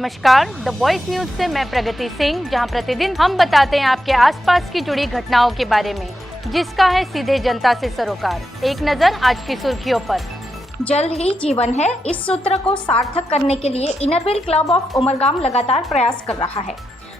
नमस्कार, the voice news से मैं प्रगति सिंह, जहां प्रतिदिन हम बताते हैं आपके आसपास की जुड़ी घटनाओं के बारे में, जिसका है सीधे जनता से सरोकार। एक नजर आज की सुर्खियों पर। जल ही जीवन है, इस सूत्र को सार्थक करने के लिए इनरव्हील क्लब ऑफ उमरगाम लगातार प्रयास कर रहा है।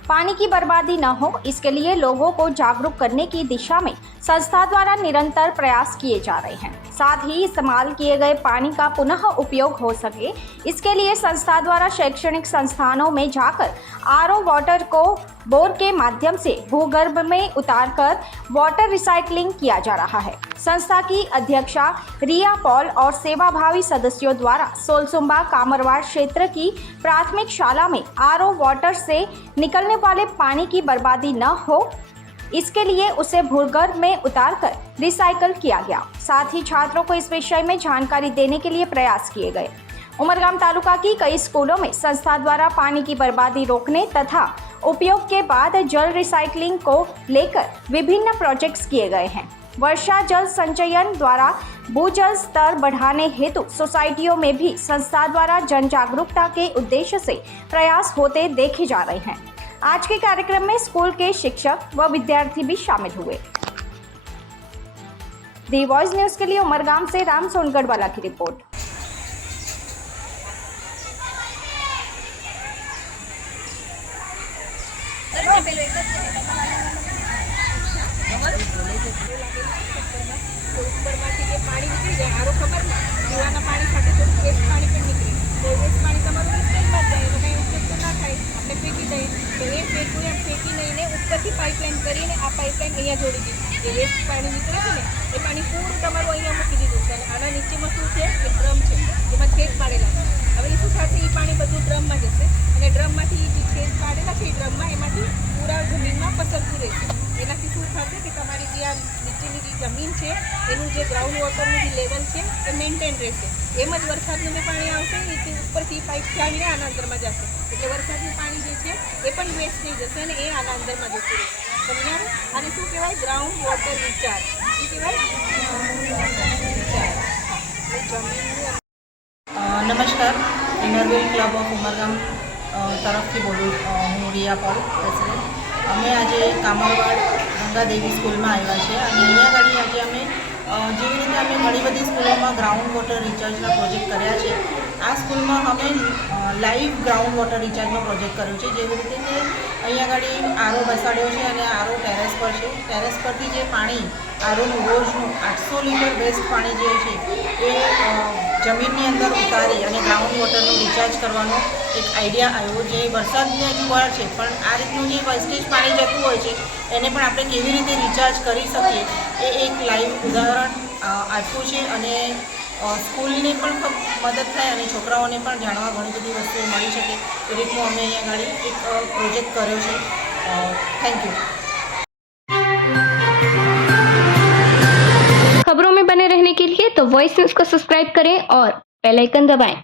पानी की बर्बादी न हो, इसके लिए लोगों को जागरूक करने की दिशा में संस्था द्वारा निरंतर प्रयास किए जा रहे हैं। साथ ही इस्तेमाल किए गए पानी का पुनः उपयोग हो सके, इसके लिए संस्था द्वारा शैक्षणिक संस्थानों में जाकर आरओ वाटर को बोर के माध्यम से भूगर्भ में उतारकर वाटर रिसाइकलिंग किया जा रहा है। संस्था की अध्यक्षा रिया पॉल और सेवाभावी सदस्यों द्वारा सोलसुम्बा कामरवाड़ क्षेत्र की प्राथमिक शाला में आरओ वाटर से निकलने वाले पानी की बर्बादी न हो, इसके लिए उसे भूगर्भ में उतारकर रिसाइकल किया गया। साथ ही छात्रों को इस विषय में जानकारी देने के लिए प्रयास किए गए। उमरगाम तालुका की कई स्कूलों में संस्था द्वारा पानी की बर्बादी रोकने तथा उपयोग के बाद जल रिसाइकलिंग को लेकर विभिन्न प्रोजेक्ट्स किए गए हैं। वर्षा जल संचयन द्वारा भूजल स्तर बढ़ाने हेतु सोसाइटियों में भी संस्था द्वारा जन जागरूकता के उद्देश्य से प्रयास होते देखे जा रहे हैं। आज के कार्यक्रम में स्कूल के शिक्षक व विद्यार्थी भी शामिल हुए। दी वॉइस न्यूज के लिए उमरगाम से राम सोनगढ़वाला की रिपोर्ट। पानी निकली जाए आरो खबर पीवाना पानी સાથે થોડું વેસ્ટ પાણી પણ નીકળે તો વેસ્ટ પાણી તમારું વેસ્ટેજમાં જાય તો કંઈ ઉપયોગ તો ના થાય આપણે ફેંકી દઈએ તો એ ફેંકવું એમ ફેંકી લઈને ઉપરથી પાઇપલાઇન કરીને આ પાઇપલાઇન અહીંયા જોડી દીધી જે વેસ્ટ પાણી નીકળે છે ને એ પાણી પૂરું તમારું અહીંયા મૂકી દીધું છે અને આના નીચેમાં શું છે કે ડ્રમ છે જેમાં છેદ પાડેલા છે। હવે એ શું થશે એ પાણી બધું ડ્રમમાં જશે અને ડ્રમમાંથી જે છેદ પાડેલા છે એ ડ્રમમાં એમાંથી પૂરા જમીનમાં પસરતું રહેશે। એનાથી શું થશે કે તમારી જે આ નીચેની જે જમીન છે એનું જે ગ્રાઉન્ડ વોટરનું જે લેવલ છે એ મેન્ટેન રહેશે। એમ જ વરસાદનું જે પાણી આવશે એ ઉપરથી પાઇપથી આવીને આના અંદરમાં જશે એટલે વરસાદનું પાણી જે છે એ પણ વેસ્ટ થઈ જશે અને એ આના અંદરમાં જતું રહેશે। સમજાયું? આને શું કહેવાય? Ground water recharge. શું કહેવાય? नमस्कार, इनरव्हील क्लब ऑफ उमरगाम तरफथी बोलूँ हूँ रिया पॉल प्रेसिडेंट। अमे आज कामरवाड़ गंगादेवी स्कूल में आव्या छे अने अहींया गाड़ी आज अमे जेवी रीते अमे घणी बधी स्कूलों में ग्राउंड वॉटर रिचार्जना प्रोजेक्ट कर्या छे। आ स्कूल में अमे लाइव ग्राउंड वॉटर रिचार्जनो प्रोजेक्ट कर्यो छे। जेवी रीते के अहींया गाड़ी आरो बेसाड्यो छे अने आरो टेरेस पर छे। टेरेस परथी जे पाणी आरोनुं रोजनुं 800 लीटर वेस्ट पाणी जे छे ए जमीननी अंदर उतारी अने ग्राउंड वॉटरનું રિચાર્જ કરવાનો એક આઈડિયા આવ્યો। જે વરસાદની હજુ વાર છે પણ આ રીતનું જે વેસ્ટેજ પાણી જતું હોય છે એને પણ આપણે કેવી રીતે રિચાર્જ કરી શકીએ એ એક લાઈવ ઉદાહરણ આપ્યું છે અને સ્કૂલને પણ મદદ થાય અને છોકરાઓને પણ જાણવા ઘણી બધી વસ્તુઓ મળી શકે એ રીતનું અમે અહીંયા આગળ એક પ્રોજેક્ટ કર્યો છે। Thank you. खबरों में बने रहने के लिए तो वॉइस न्यूज को सब्सक्राइब करें और बेल आइकन दबाएं।